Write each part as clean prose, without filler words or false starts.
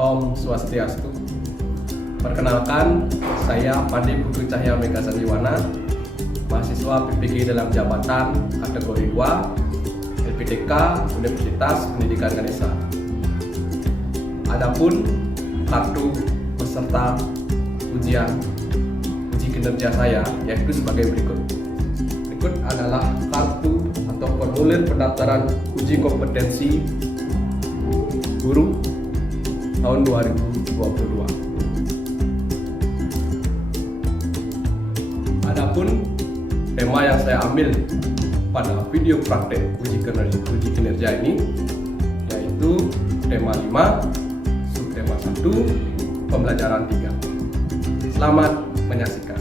Om Swastiastu. Perkenalkan, saya Pandi Putu Cahya Mega Sanjiwana, mahasiswa PPG dalam jabatan kategori 2 LPDK Universitas Pendidikan Ganesha. Adapun kartu peserta uji kinerja saya yaitu sebagai berikut. Berikut adalah kartu atau formulir pendaftaran uji kompetensi guru tahun 2022. Adapun tema yang saya ambil pada video praktek uji kinerja ini yaitu tema 5, subtema 1, pembelajaran 3. Selamat menyaksikan.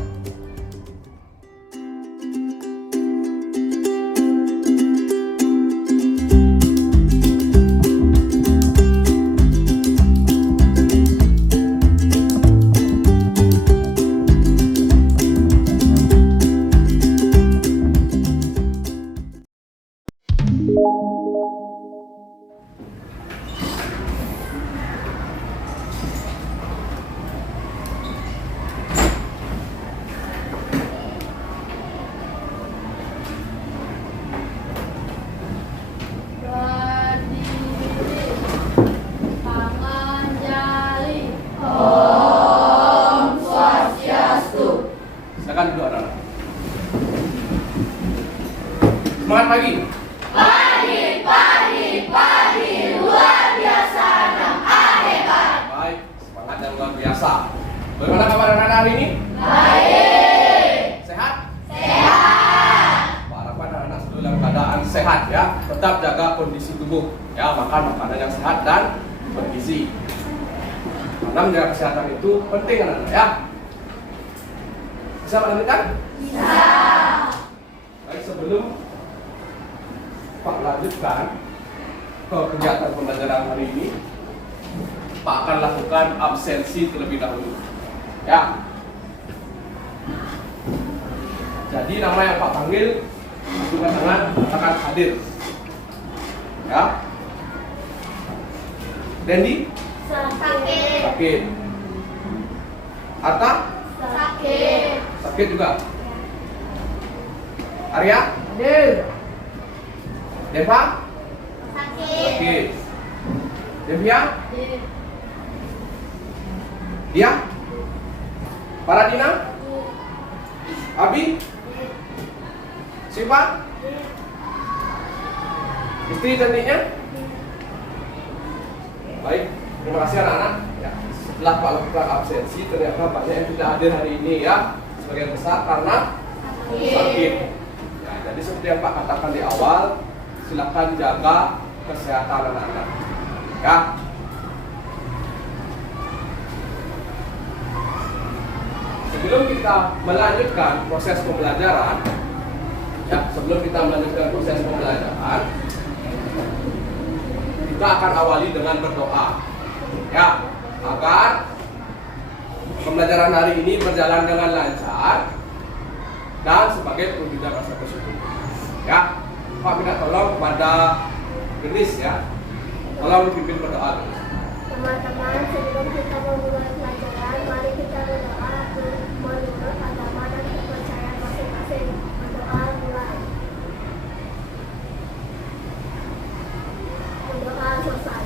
Silakan duduk anak-anak. Semangat pagi. Pagi, luar biasa dan hebat. Baik, semangat yang luar biasa. Bagaimana kabar anak-anak hari ini? Baik. Sehat? Sehat. Harapan anak-anak selalu dalam keadaan sehat ya. Tetap jaga kondisi tubuh ya, makan makanan yang sehat dan bergizi. Karena menjaga kesehatan itu penting anak-anak ya. Bisa melanjutkan? Bisa. Baik, sebelum Pak lanjutkan ke kegiatan pembelajaran hari ini, Pak akan lakukan absensi terlebih dahulu. Ya. Jadi nama yang Pak panggil bukan dengan katakan hadir. Ya. Dendi? Sakit. Sakit. Arta? Sakit. Sakit juga. Arya? Hadir. Deva? Sakit. Sakit. Devia? Dia? Paradina? Abi? Siva? Istri cantiknya? Baik, terima kasih anak-anak. Ya, setelah Pak lakukan absensi, ternyata banyak yang tidak hadir hari ini ya. Sebagian besar karena sakit. Ya, jadi seperti yang Pak katakan di awal, silakan jaga kesehatan anak-anak. Ya. Sebelum kita melanjutkan proses pembelajaran, kita akan awali dengan berdoa, ya, agar pembelajaran hari ini berjalan dengan lancar dan sebagai perwujudan rasa bersyukur. Ya, Pak minta tolong kepada Genis ya, tolong dipimpin berdoa. Teman-teman, sebelum kita memulai pelajaran, mari kita berdoa menurut agama dan kepercayaan masing-masing. Berdoa mulai. Berdoa selesai.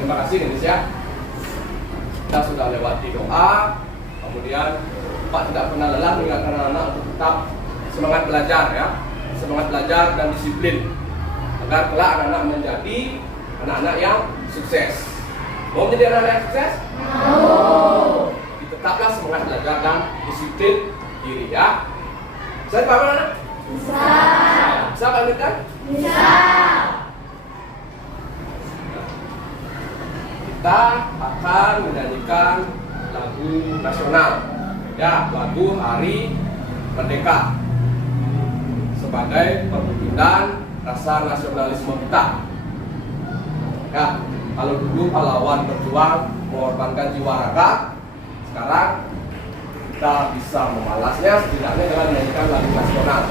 Terima kasih Genis ya. Kita sudah lewati doa, kemudian Pak tidak pernah lelah mengingatkan anak-anak untuk tetap semangat belajar ya, semangat belajar dan disiplin agar kelak anak-anak menjadi anak-anak yang sukses. Mau menjadi anak-anak yang sukses? Mau. Tetaplah semangat belajar dan disiplin diri ya. Bisa dipahami anak? Bisa. Bisa lanjutkan? Bisa. Kita akan menyanyikan lagu nasional ya, lagu Hari Merdeka sebagai perwujudan rasa nasionalisme kita. Ya, kalau dulu pahlawan berjuang mengorbankan jiwa raga, sekarang kita bisa memalasnya setidaknya dengan menyanyikan lagu nasional.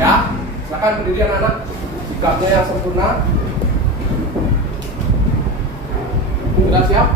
Ya, silakan berdiri anak-anak, sikapnya yang sempurna. Sudah siap?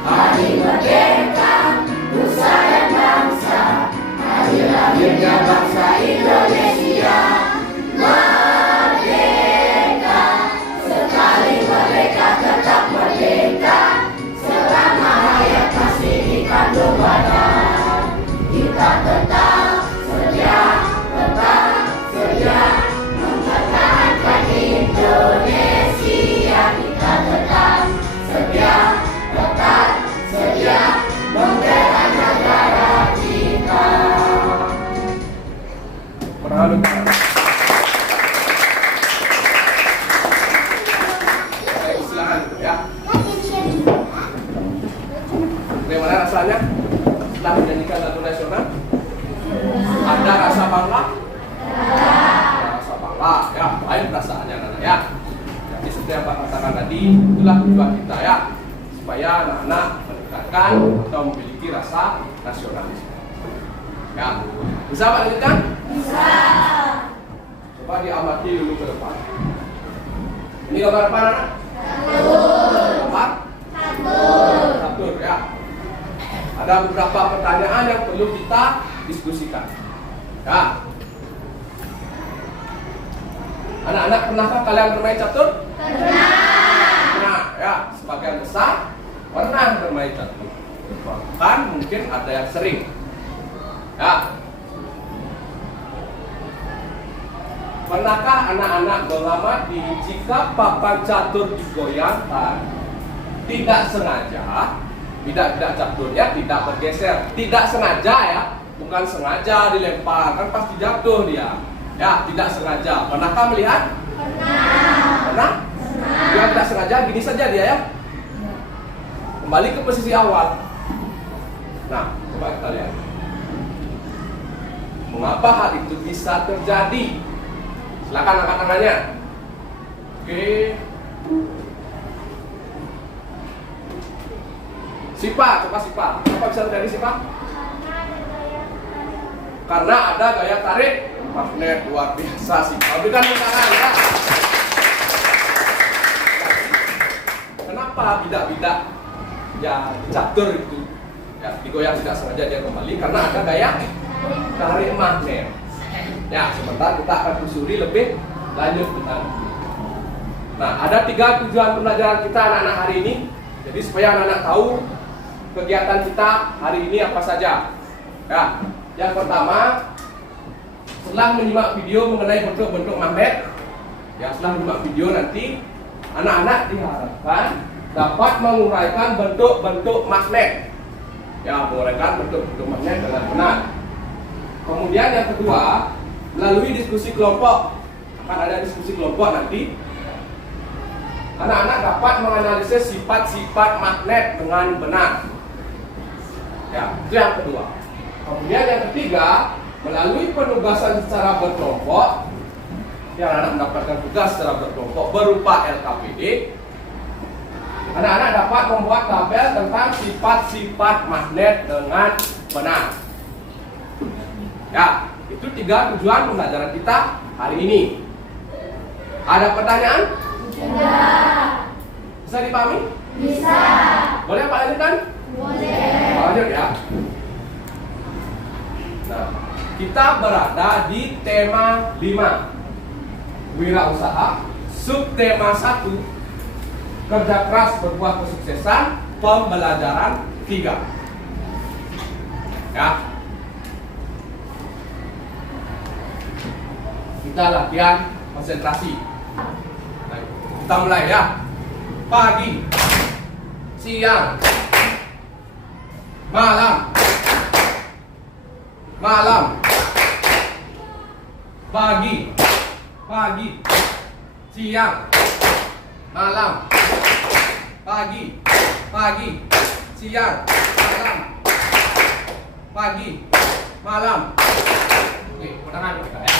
Hari Merdeka. Perhatikan. Silakan ya. Bagaimana rasanya setelah menyanyikan lagu nasional? Ada rasa bangga? Ada rasa bangga ya. Baik perasaannya anak-anak ya. Jadi seperti yang Pak katakan tadi, itulah tujuan kita ya, supaya anak-anak meningkatkan atau memiliki rasa nasionalisme. Ya, bisa Pak lanjutkan? Bisa. Coba diamati dulu ke depan. Ini gambar apa anak? Gambar? Catur ya. Ada beberapa pertanyaan yang perlu kita diskusikan. Ya. Anak-anak, pernahkah kalian bermain catur? Pernah ya, sebagian besar pernah bermain catur. Bahkan mungkin ada yang sering. Ya. Pernahkah anak-anak mengamati jika papan catur digoyangkan tidak sengaja, tidak caturnya tidak bergeser, tidak sengaja ya, bukan sengaja dilempar, kan pasti jatuh dia. Ya, tidak sengaja. Pernahkah melihat? Pernah? Dia tidak sengaja, gini saja dia ya. Kembali ke posisi awal. Nah, coba kita lihat. Mengapa hal itu bisa terjadi? Silakan angkat tangannya. Oke. Sipa, coba Sipa. Apa bisa terjadi Sipa? Karena ada gaya tarik magnet. Luar biasa Sipa. Berikan tangan ya. Kenapa bidak-bidak ya catur itu ya digoyang tidak sengaja dia kembali? Karena ada gaya tarik magnet. Ya, sebentar kita akan telusuri lebih lanjut tentang. Nah, ada 3 tujuan pembelajaran kita anak-anak hari ini. Jadi supaya anak-anak tahu kegiatan kita hari ini apa saja. Ya, yang pertama, setelah menyimak video mengenai bentuk-bentuk magnet, ya setelah menyimak video nanti anak-anak diharapkan dapat menguraikan bentuk-bentuk magnet. Ya, menguraikan bentuk-bentuk magnet dengan benar. Kemudian yang kedua, melalui diskusi kelompok, akan ada diskusi kelompok nanti, anak-anak dapat menganalisis sifat-sifat magnet dengan benar. Ya, itu yang kedua. Kemudian yang ketiga, melalui penugasan secara berkelompok, yang anak mendapatkan tugas secara berkelompok berupa LKPD, anak-anak dapat membuat tabel tentang sifat-sifat magnet dengan benar. Ya, itu 3 tujuan pembelajaran kita hari ini. Ada pertanyaan? Tidak. Bisa dipahami? Bisa. Boleh Pak lanjutkan? Boleh. Lanjut ya. Nah, kita berada di tema 5, wirausaha, subtema 1, kerja keras berbuah kesuksesan, pembelajaran 3. Ya. Kita latihan konsentrasi. Baik. Kita mulai ya. Pagi, siang, malam, malam, pagi, pagi, siang, malam, pagi, pagi, siang, malam, pagi, malam. Oke, tangan kita ya.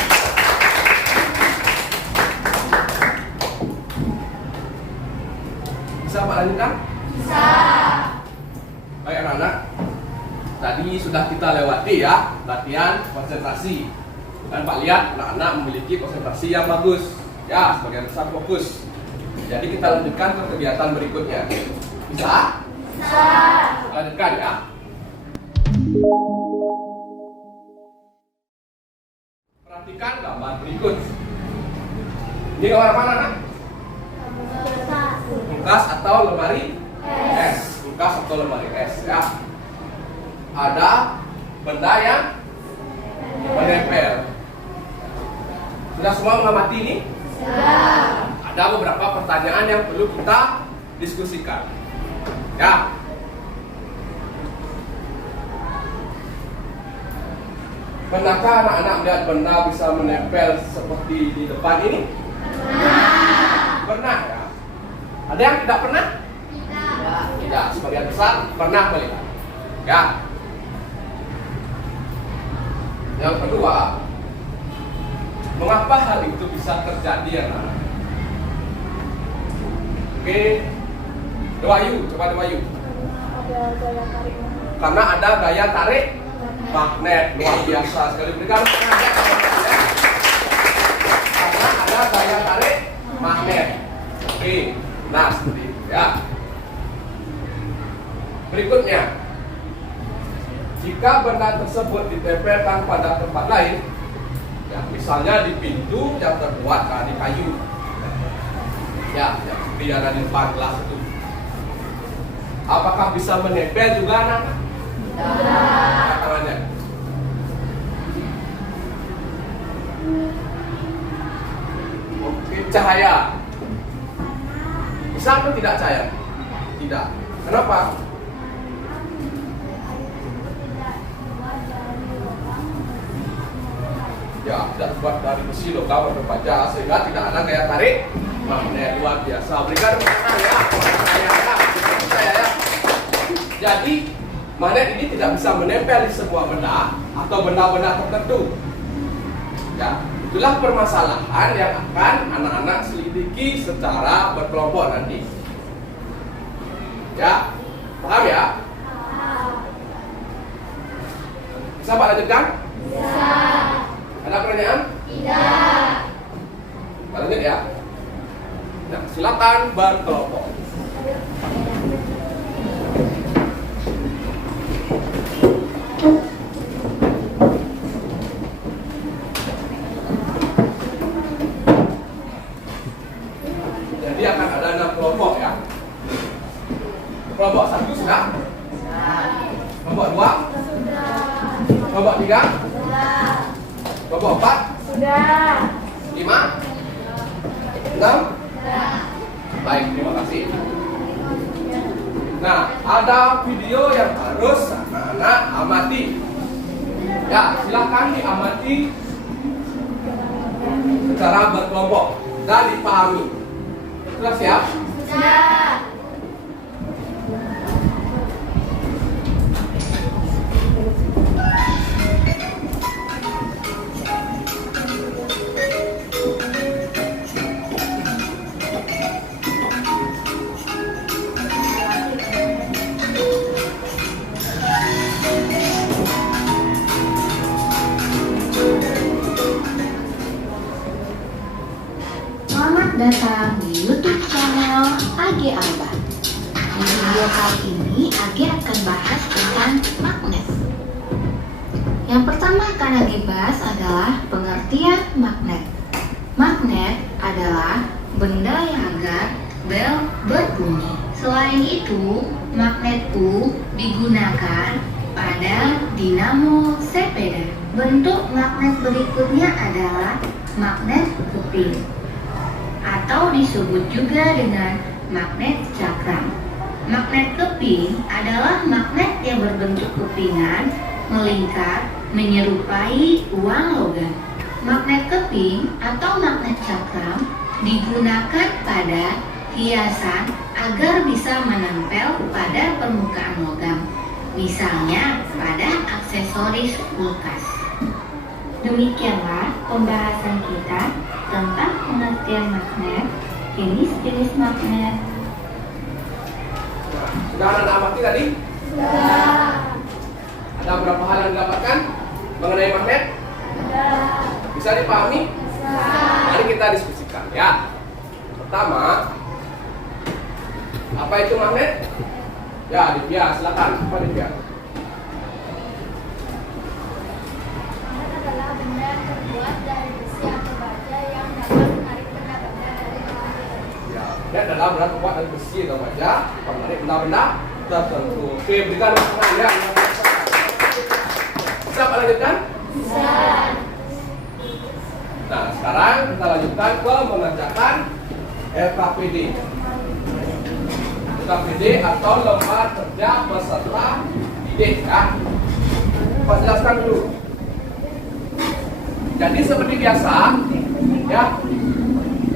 Bisa Pak lanjutkan? Bisa. Baik anak-anak, tadi sudah kita lewati ya latihan konsentrasi. Dan Pak lihat anak-anak memiliki konsentrasi yang bagus. Ya, sebagian besar fokus. Jadi kita lanjutkan ke kegiatan berikutnya. Bisa? Bisa. Lanjutkan ya. Perhatikan gambar berikut. Ini gambar mana, Nak? Kulkas atau lemari es. Kulkas atau lemari es ya. Ada benda yang menempel. Sudah semua mengamati ini? Sudah. Ada beberapa pertanyaan yang perlu kita diskusikan. Ya. Pernahkah anak-anak melihat benda bisa menempel seperti di depan ini? Pernah. Pernah ya. Ada yang tidak pernah? Tidak. Tidak. Sebagian besar pernah melihat. Ya. Yang kedua, mengapa hal itu bisa terjadi anak-anak? Oke, Dewayu, coba Dewayu. Karena ada gaya tarik magnet, luar biasa sekali. Berikan karena ada gaya tarik magnet. Oke, nah seperti itu ya. Berikutnya, jika benda tersebut ditempelkan pada tempat lain, ya misalnya di pintu yang terbuat dari kayu, ya seperti yang ada di depan kelas itu, apakah bisa menempel juga anak? Tidak. Tangannya. Oke, cahaya bisa atau tidak cahaya? Tidak. Kenapa? Ya, tidak terbuat dari besi, logam atau baja, sehingga tidak ada gaya tarik magnet. Luar biasa. Berikan tepuk tangan ya. Ya. Jadi magnet ini tidak bisa menempel di sebuah benda atau benda-benda tertentu. Ya, itulah permasalahan yang akan anak-anak selidiki secara berkelompok nanti. Ya, paham ya? Bisa Pak lanjutkan? Bisa. Ada pertanyaan? Tidak. Lanjut ya. Nah, silakan berkelompok. Jadi akan ada 6 kelompok ya. Kelompok 1 sudah? Kelompok 2? Kelompok 3? Kelompok 4? Sudah. 5? 6? Baik, terima kasih. Nah, ada video yang harus anak-anak amati. Ya, silakan diamati secara berkelompok dan dipahami. Sudah siap? Sudah. Selamat datang di YouTube channel AG Alba. Di video kali ini AG akan bahas tentang magnet. Yang pertama akan AG bahas adalah pengertian magnet. Magnet adalah benda yang agar bel berbunyi. Selain itu, magnet U digunakan pada dinamo sepeda. Bentuk magnet berikutnya adalah magnet keping. atau disebut juga dengan magnet cakram. Magnet keping adalah magnet yang berbentuk kepingan, melingkar, menyerupai uang logam. Magnet keping atau magnet cakram digunakan pada hiasan agar bisa menempel pada permukaan logam, misalnya pada aksesoris kulkas. Demikianlah pembahasan kita tentang pengertian magnet, jenis-jenis magnet. Sudah anak amati tadi? Sudah. Ada berapa hal yang didapatkan mengenai magnet? Sudah. Bisa dipahami? Bisa. Mari kita diskusikan ya. Pertama, apa itu magnet? Ya, Divya, silakan. Apa Divya? Magnet adalah benda yang terbuat dari besi atau baja yang dapat menarik benda-benda dari magnet. Ya, magnet adalah benda terbuat dari besi atau baja, menarik benda-benda tertentu. Oke, berikan tangan ya. Bisa Pak lanjutkan? Bisa. Nah, sekarang kita lanjutkan ke mengerjakan LKPD. LKPD atau lembar kerja peserta didik ya. Pak jelaskan dulu. Jadi seperti biasa ya.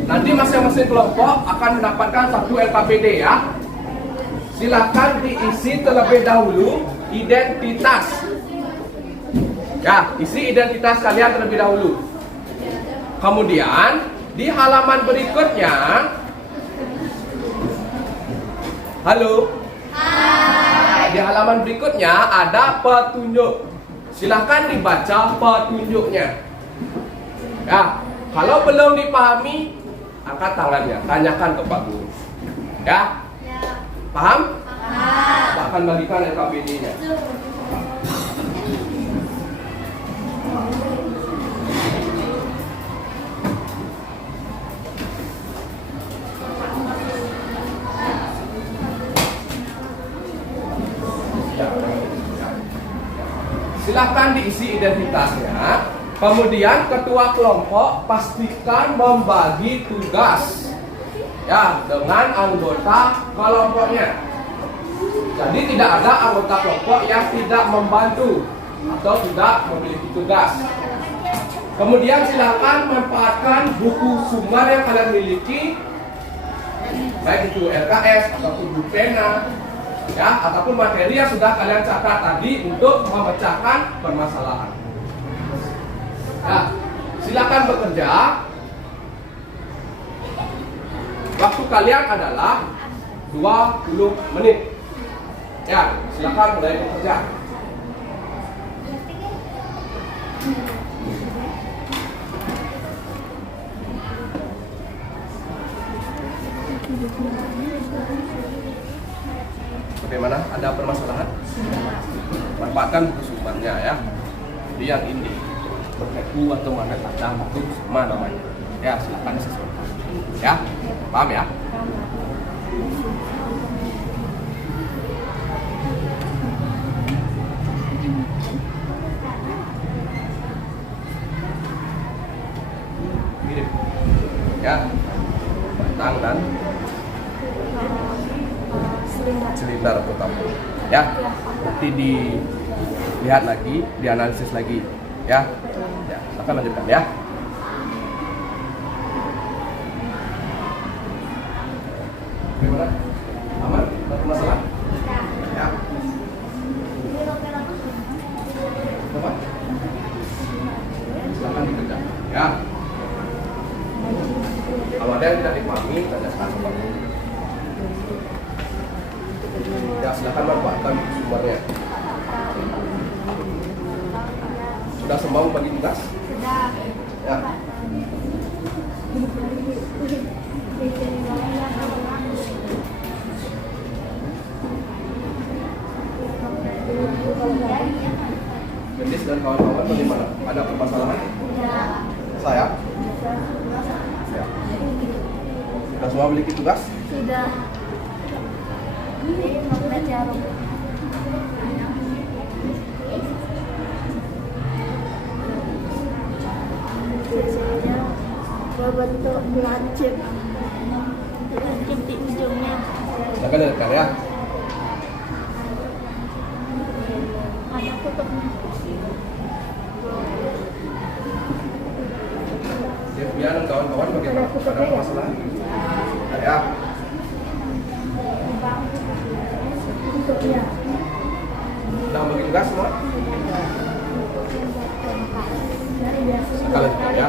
Nanti masing-masing kelompok akan mendapatkan satu LKPD ya. Silakan diisi terlebih dahulu identitas. Ya, isi identitas kalian terlebih dahulu. Kemudian di halaman berikutnya, halo. Hai. Di halaman berikutnya ada petunjuk. Silahkan dibaca petunjuknya. Ya, kalau belum dipahami, angkat tangannya, tanyakan ke Pak Guru. Ya, paham? Paham. Pak akan bagikan LKPD-nya. Silahkan diisi identitasnya. Kemudian ketua kelompok pastikan membagi tugas ya dengan anggota kelompoknya. Jadi tidak ada anggota kelompok yang tidak membantu atau tidak memiliki tugas. Kemudian silahkan manfaatkan buku sumber yang kalian miliki, baik itu LKS ataupun buku pena ya, ataupun materi yang sudah kalian catat tadi untuk memecahkan permasalahan. Ya, silakan bekerja. Waktu kalian adalah 20 menit. Ya, silakan mulai bekerja. Bagaimana? Ada permasalahan? Manfaatkan buku sumbernya ya. Jadi yang ini buku atau magnet ladang itu sama namanya. Ya, silakan disesuaikan. Ya, paham ya? Mirip. Ya, batang dan silinder atau tabung. Ya, nanti dilihat lagi, dianalisis lagi. Ya, ya, akan lanjutkan ya. Bagaimana? Aman? Ada masalah? Ya. Apa? Silakan dikerjakan. Ya. Kalau ada yang tidak dipahami, tanyakan ke Pak Guru. Ya, silakan manfaatkan sumbernya. Sudah semua membagi tugas? Sudah. Ya. Gendis dan kawan-kawan bagaimana? Ada permasalahan? Sudah. Saya? Ya. Sudah semua memiliki tugas? Sudah. Ini magnet jarum. Biasanya berbentuk lancip. Lancip di ujungnya. Silakan dengarkan ya. Ada kutubnya. Ya, biar kawan-kawan bagaimana ada masalah. Ya. Kutubnya. Udah bagi tugas semua? Sekali ya.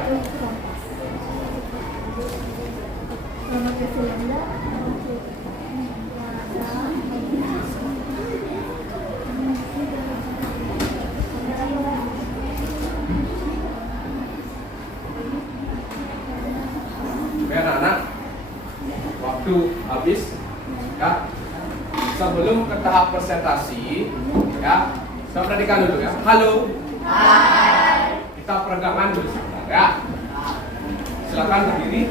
Oke anak-anak, waktu habis ya. Sebelum ke tahap presentasi ya, saya perhatikan dulu ya. Halo. Hai. Kita peregangan dulu sebentar ya. Silakan berdiri.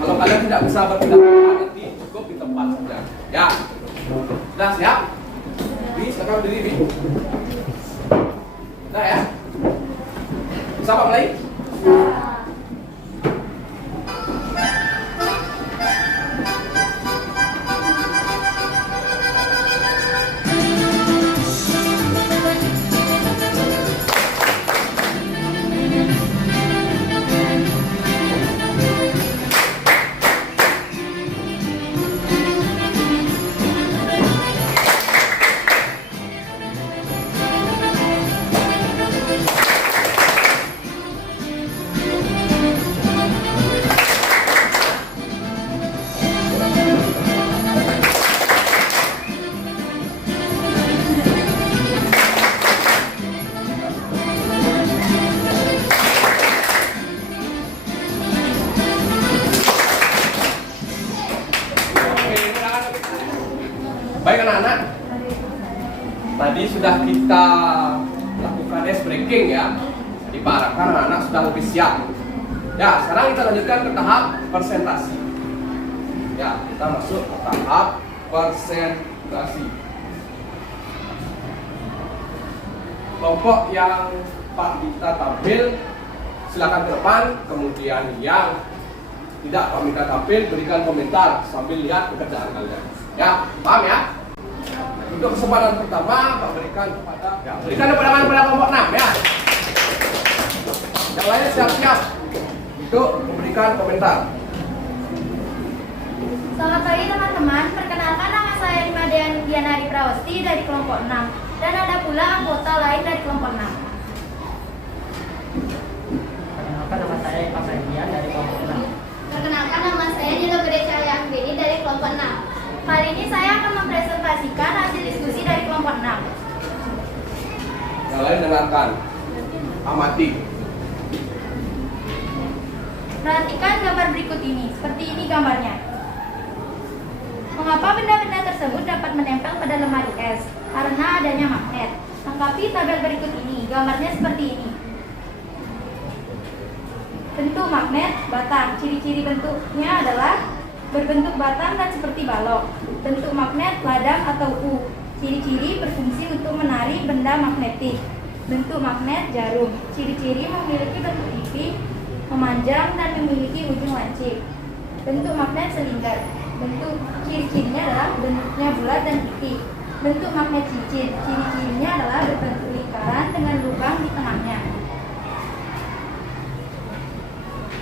Kalau kalian tidak bisa berpindah nanti cukup di tempat saja. Ya. Sudah siap? Silakan berdiri. Sudah ya? Bisa Pak mulai? Baik anak-anak, tadi sudah kita lakukan ice breaking ya. Jadi Pak harapkan anak-anak sudah lebih siap. Ya, sekarang kita lanjutkan ke tahap presentasi. Ya, kita masuk ke tahap presentasi. Kelompok yang Pak kita tampil silakan ke depan, kemudian yang tidak Pak minta tampil berikan komentar sambil lihat pekerjaan kalian. Ya, paham ya? Untuk kesempatan pertama, Pak berikan kepada kelompok 6 ya. Yang lainnya siap-siap untuk memberikan komentar. Selamat pagi teman-teman, perkenalkan nama saya Diana Prawasti dari kelompok 6 dan ada pula anggota lain dari kelompok 6. Perkenalkan nama saya Pak Ferdian dari kelompok 6. Perkenalkan nama saya Nilo Gede Cahaya Anggeni dari kelompok 6. Kali ini saya akan mempresentasikan hasil diskusi dari kelompok 6. Yang lain dengarkan, amati. Perhatikan gambar berikut ini, seperti ini gambarnya. Mengapa benda-benda tersebut dapat menempel pada lemari es? Karena adanya magnet. Lengkapi tabel berikut ini, gambarnya seperti ini. Bentuk magnet, batang. Ciri-ciri bentuknya adalah berbentuk batang dan seperti balok. Bentuk magnet, ladang atau U. Ciri-ciri berfungsi untuk menarik benda magnetik. Bentuk magnet, jarum. Ciri-ciri memiliki bentuk tipis, memanjang dan memiliki ujung lancip. Bentuk magnet, silinder. Bentuk ciri-cirinya adalah bentuknya bulat dan titik. Bentuk magnet cincin. Ciri-cirinya adalah berbentuk lingkaran dengan lubang di tengahnya.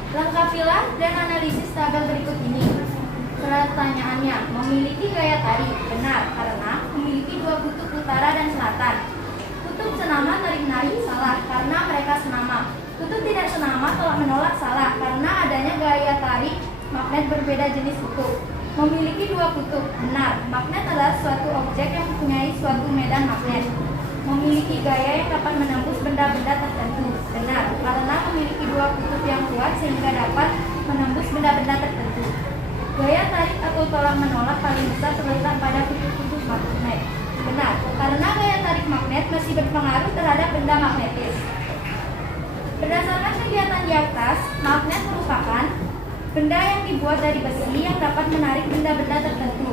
Lengkapilah dan analisis tabel berikut ini. Pertanyaannya, memiliki gaya tarik, benar karena memiliki dua kutub utara dan selatan. Kutub senama tarik-menarik, salah karena mereka senama. Kutub tidak senama tolak menolak, salah karena adanya gaya tarik magnet berbeda jenis kutub. Memiliki dua kutub, benar. Magnet adalah suatu objek yang mempunyai suatu medan magnet. Memiliki gaya yang dapat menembus benda-benda tertentu, benar karena memiliki dua kutub yang kuat sehingga dapat menembus benda-benda tertentu. Gaya tarik atau tolak menolak paling besar terletak pada kutub-kutub magnet. Benar, karena gaya tarik magnet masih berpengaruh terhadap benda magnetis. Berdasarkan kegiatan di atas, magnet merupakan benda yang dibuat dari besi yang dapat menarik benda-benda tertentu.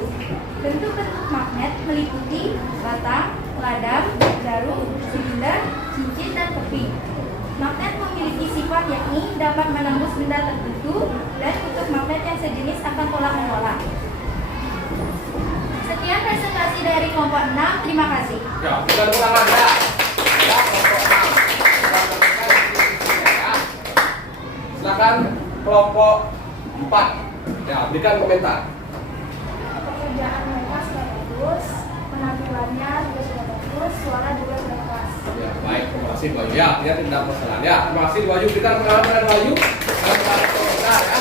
Bentuk-bentuk magnet meliputi batang, ladang, jarum, silinder, cincin, dan keping. Magnet memiliki sifat yakni dapat menembus benda tertentu dan kutub magnet yang sejenis akan tolak-menolak. Sekian presentasi dari kelompok 6. Terima kasih. Ya, bukan ulangan ya. Ya, kelompok 6. Ya. Silakan kelompok 4. Ya, berikan komentar. Pekerjaan mereka sudah bagus, penampilannya juga sudah bagus, suara juga sudah keras. Ya, baik, terima kasih Bu Ayu. Ya, tidak masalah. Ya, terima kasih Bu Ayu. Berikan pengawalan pada Bu Ayu. Sekarang komentar ya.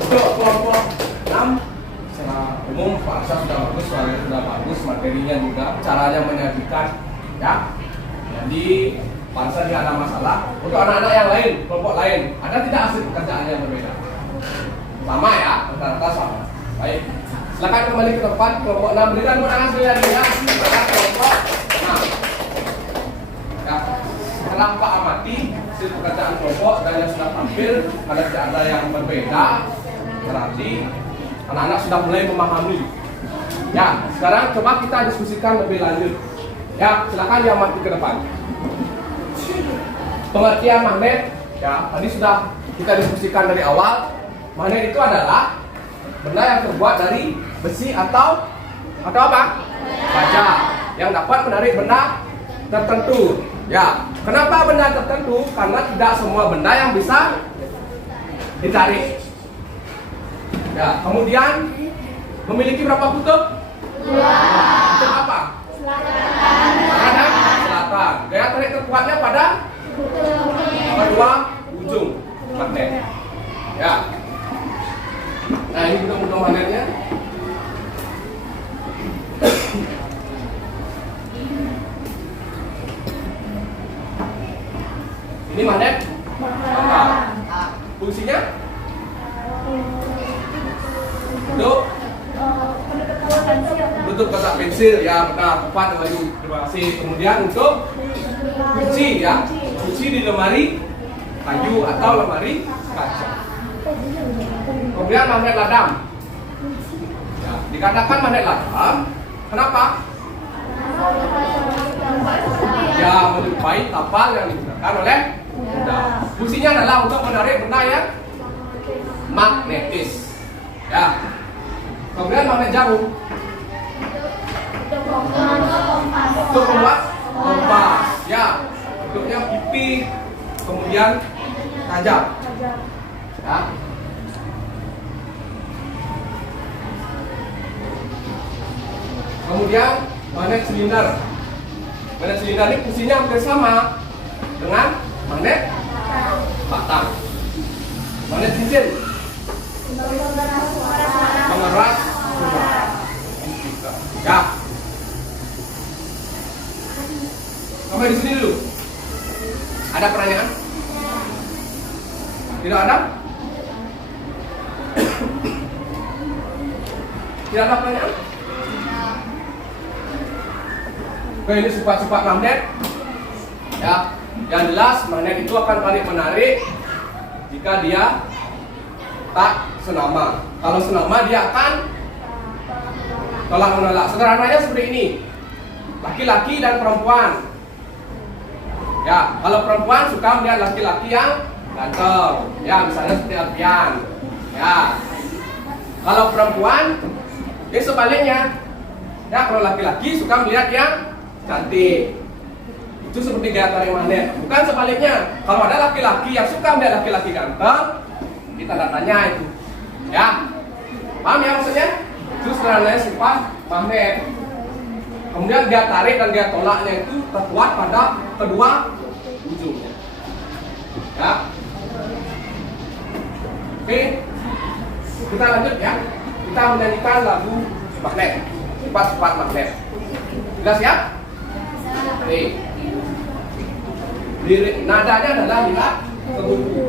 Untuk kelompok 6, secara umum Pak Arsa sudah bagus, suaranya sudah bagus, materinya juga, caranya menyajikan. Ya, jadi Pak Arsa tidak ada masalah. Untuk anak-anak yang lain, kelompok lain, ada tidak hasil pekerjaannya yang berbeda? Sama ya, rata-rata sama. Baik, silakan kembali ke tempat kelompok 6. Berikan tepuk tangan sekali lagi ya. Silakan kelompok 6. Ya, setelah Pak amati hasil pekerjaan kelompok dan yang sudah tampil, ada tidak ada yang berbeda, berarti anak-anak sudah mulai memahami. Ya, sekarang coba kita diskusikan lebih lanjut. Ya, silakan diamati ke depan. Pengertian magnet, ya tadi sudah kita diskusikan dari awal. Magnet itu adalah benda yang terbuat dari besi atau apa? Baja yang dapat menarik benda tertentu. Ya, kenapa benda tertentu? Karena tidak semua benda yang bisa ditarik. Ya, kemudian memiliki berapa kutub? 2. Kutub apa? Selatan. Gaya tarik terkuatnya pada kedua ujung magnet. Ya. Nah, ini bentuk magnetnya. Ini magnet. Fungsinya? Untuk kotak pensil ya, benar. Tepat Bayu. Terima kasih. Kemudian untuk kunci ya. Kunci di lemari kayu atau lemari kaca. Kemudian magnet ladam. Ya, dikatakan magnet ladam. Kenapa? Ya, menyerupai kapal yang digunakan oleh kuda. Fungsinya adalah untuk menarik benda yang magnetis. Ya. Kemudian magnet jarum. Untuk membuat kompas. Ya, bentuknya pipi, kemudian tajam. Ya. Kemudian magnet silinder. Magnet silinder ini fungsinya hampir sama dengan magnet batang. Magnet cincin pengeras suara. Ya. Sampai di sini dulu. Ada pertanyaan? Tidak ada? Tidak ada pertanyaan? Oke, ini sifat-sifat magnet. Ya, yang jelas magnet itu akan tarik menarik jika dia tak senama. Kalau senama dia akan tolak menolak. Sederhananya seperti ini. Laki-laki dan perempuan. Ya, kalau perempuan suka melihat laki-laki yang ganteng. Ya, misalnya seperti Alfian. Ya. Kalau perempuan, ya sebaliknya. Ya, kalau laki-laki suka melihat yang cantik. Itu seperti gaya tarik magnet. Bukan sebaliknya. Kalau ada laki-laki yang suka melihat laki-laki ganteng, kita tanda tanya itu. Ya. Paham ya maksudnya? Itu sederhananya sifat magnet. Kemudian gaya tarik dan gaya tolaknya itu terkuat pada kedua ujungnya. Ya. Oke. Kita lanjut ya. Kita menyanyikan lagu magnet. Sifat-sifat magnet. Jelas ya? Oke. Lirik nadanya adalah lihat ke buku.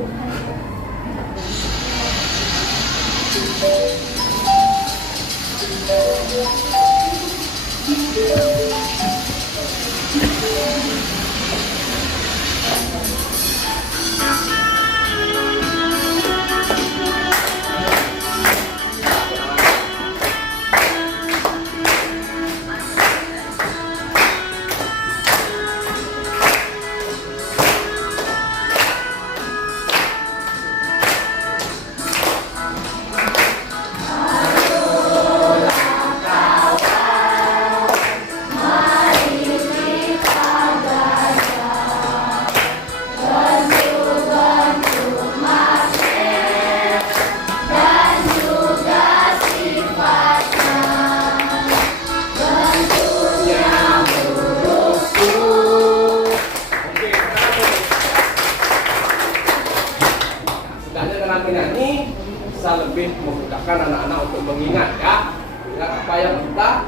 memudahkan anak-anak untuk mengingat ya. Ingat apa yang kita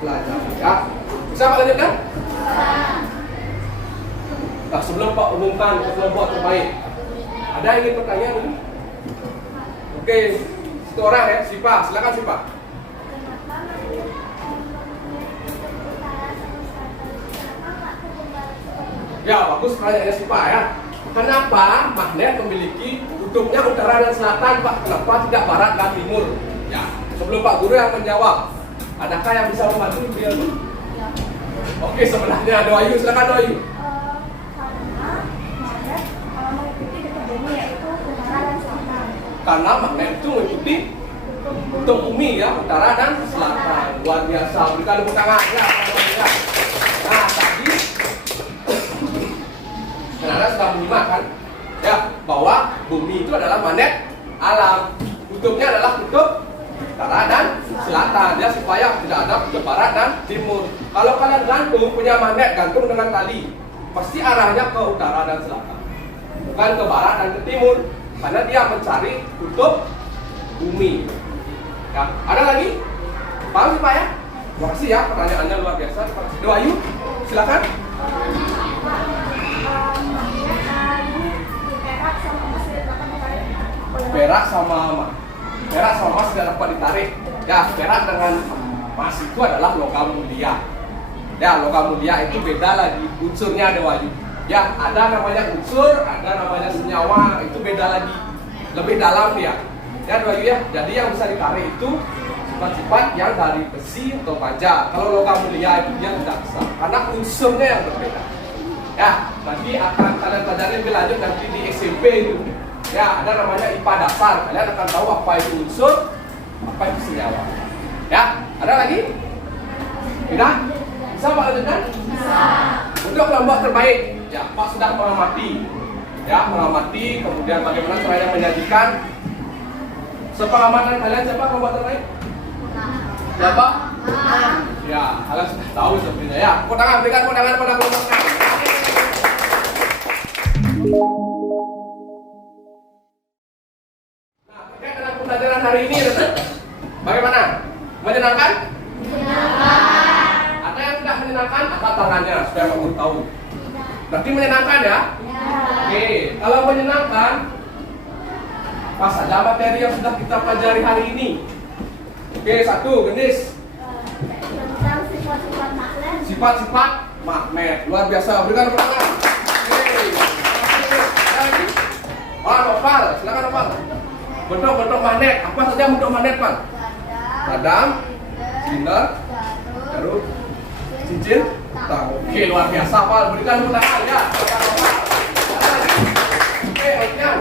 pelajari ya. Bisa Pak lanjutkan? Nah, sebelum Pak umumkan kelompok terbaik, ada yang ingin bertanya dulu? Oke, satu orang ya, Sipa, silakan Sipa. Kenapa magnet memiliki kutub utara sama selatan? Kenapa nggak kutub barat seperti itu? Ya, bagus pertanyaannya Sipa ya. Kenapa magnet memiliki kutubnya utara dan selatan, Pak? Kenapa tidak barat dan timur? Ya, sebelum Pak Guru yang menjawab, adakah yang bisa membantu beliau dulu? Oke, sebenarnya ada Ayu, silakan Ayu. Karena magnet mengikuti kutub bumi yaitu utara dan selatan. Karena magnet itu mengikuti kutub bumi ya, utara dan selatan. Luar biasa, berikan tepuk tangan ya. Nah, tadi Anda sudah menyimak kan ya, bahwa bumi itu adalah magnet alam. Kutubnya adalah kutub utara dan selatan ya, supaya tidak ada kutub barat dan timur. Kalau kalian gantung punya magnet, gantung dengan tali, pasti arahnya ke utara dan selatan, bukan ke barat dan ke timur, karena dia mencari kutub bumi ya. Ada lagi? Paham sih Pak ya? Terima kasih ya, pertanyaannya luar biasa. Terima kasih. Doa Ayu, silakan. Magnet di perak sama emas tidak dapat ditarik. Perak sama emas tidak dapat ditarik ya. Perak dengan emas itu adalah logam mulia ya. Logam mulia itu beda lagi unsurnya, Dewayu ya. Ada namanya unsur, ada namanya senyawa, itu beda lagi, lebih dalam ya Dewayu ya. Jadi yang bisa ditarik itu sifat-sifat yang dari besi atau baja. Kalau logam mulia itu dia tidak bisa, karena unsurnya yang berbeda ya. Nanti akan kalian pelajari lebih lanjut nanti di SMP itu ya. Ada namanya IPA dasar, kalian akan tahu apa itu unsur, apa itu senyawa ya. Ada lagi? Tidak? Bisa Pak lanjutkan? Bisa. Untuk kelompok terbaik ya, Pak sudah mengamati ya, kemudian bagaimana caranya menyajikan. Sepengamatan kalian siapa kelompok terbaik? Siapa? Ya, kalian sudah tahu sebenarnya ya. Tepuk tangan, berikan tepuk tangan pada kelompoknya. Nah, terkait dengan pembelajaran hari ini, bagaimana? Menyenangkan? Menyenangkan. Ada yang tidak menyenangkan? Angkat tangannya supaya kamu tahu. Berarti menyenangkan ya? Oke, kalau menyenangkan, apa saja materi yang sudah kita pelajari hari ini? Oke, satu, Gendis. Tentang sifat-sifat magnet. Sifat-sifat magnet. Luar biasa, berikan tepuk tangan. Oke. Ada lagi? Noval, silakan Noval. Bentuk-bentuk magnet. Apa saja bentuk magnet, Pak? Badam, sinar, jarum, cincin, tang. Oke, luar biasa, Pak. Berikan tepuk tangan ya. Ada lagi? Oke, Alfian.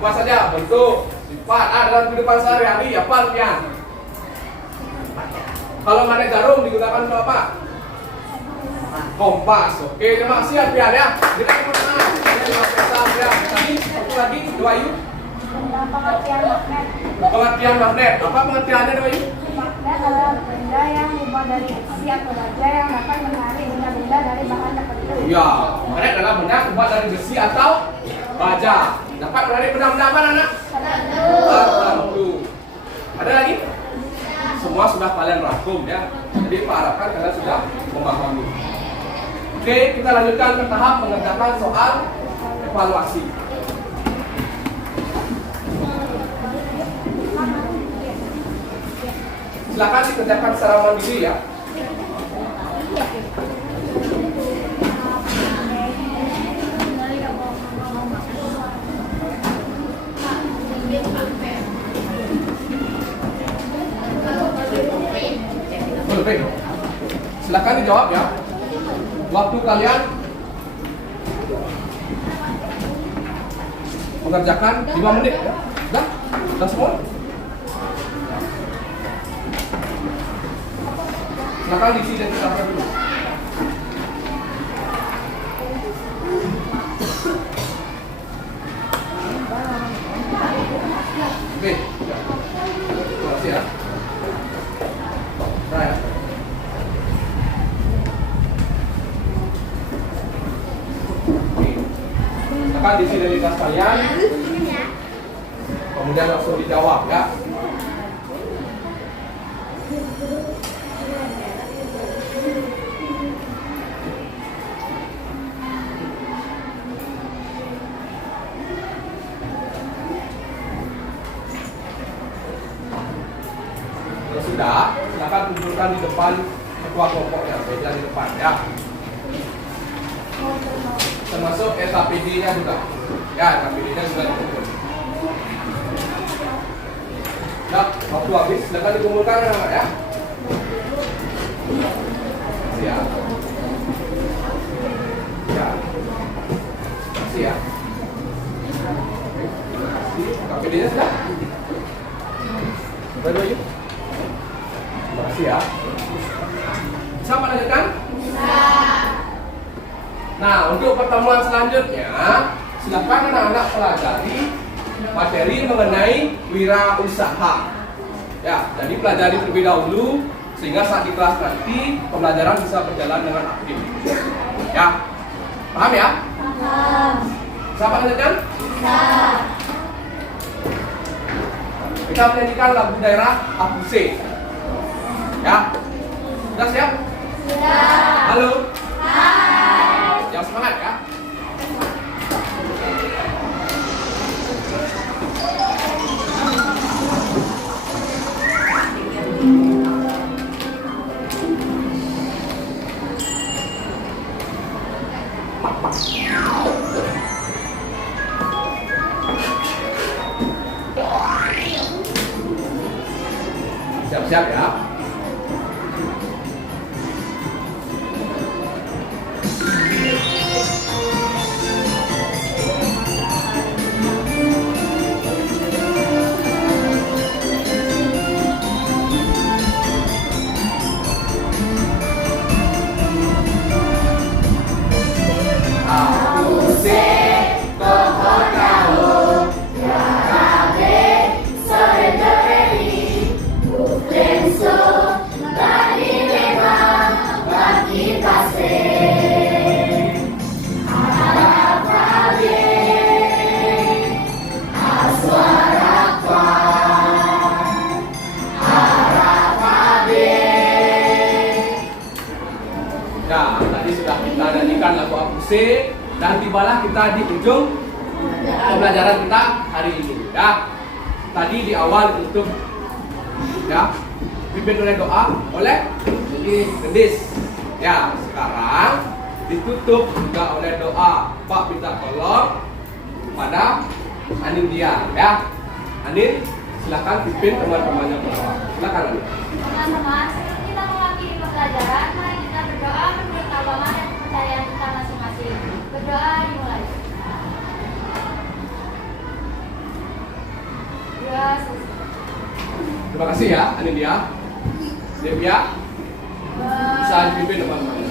Apa saja bentuk sifat dalam kehidupan sehari-hari? Apa Alfian? Kalau magnet jarum digunakan untuk apa? Kompas. Oke, terima kasih Alfian ya. Kita tepuk tangan. Tadi satu lagi, Doayu. Tentang pengertian magnet. Pengertian magnet. Apa pengertiannya, Doayu? Magnet adalah benda yang dibuat dari besi atau baja yang dapat menarik benda-benda dari bahan tertentu. Ya, magnet adalah benda terbuat dari besi atau baja. Dapat menarik benda-benda apa, anak? Tertentu. Ada lagi? Semua sudah kalian rangkum ya. Jadi Pak harapkan kalian sudah memahami. Oke, kita lanjutkan ke tahap mengerjakan soal evaluasi. Silakan dikerjakan secara mandiri ya. Baik. Silakan dijawab ya. Waktu kalian mengerjakan 5 menit ya. Sudah semua? Silakan diisi identitasnya dulu. Oke. Terima kasih ya. Nah, ya. Akan diisi identitas kalian, kemudian langsung dijawab ya. Kalau sudah, silakan kumpulkan di depan ketua kelompoknya, meja di depan ya. Termasuk SAPD-nya juga. Ya, SAPD-nya juga dikumpul. Nah, waktu habis, silakan dikumpulkan anak-anak ya. Siap. Ya. Kasih ya. Kasih. SAPD-nya sudah? Berdua yuk. Terima kasih ya. Bisa Pak lanjutkan? Bisa. Nah, untuk pertemuan selanjutnya, silakan anak-anak pelajari materi mengenai wirausaha. Ya, jadi pelajari terlebih dahulu sehingga saat di kelas nanti pembelajaran bisa berjalan dengan aktif. Ya, paham ya? Paham. Bisa Pak lanjutkan? Bisa. Kita menyanyikan lagu daerah Apuse. Ya, sudah siap? Sudah. Halo. Hai. Yang semangat ya. Siap-siap ya. Nah, tadi sudah kita nyanyikan lagu Apuse dan tibalah kita di ujung pembelajaran kita hari ini ya. Tadi di awal ditutup ya, dipimpin oleh doa oleh Gendis. Ya, sekarang ditutup juga oleh doa Pak minta tolong pada Anindya ya. Anin, silakan pimpin teman-temannya berdoa. Silakan Anin. Teman-teman, sebelum kita mengakhiri pembelajaran, mari kita berdoa menurut agama dan kepercayaan kita masing-masing. Berdoa dimulai. Terima kasih ya Anindya. Devia, bisa dipimpin teman-teman.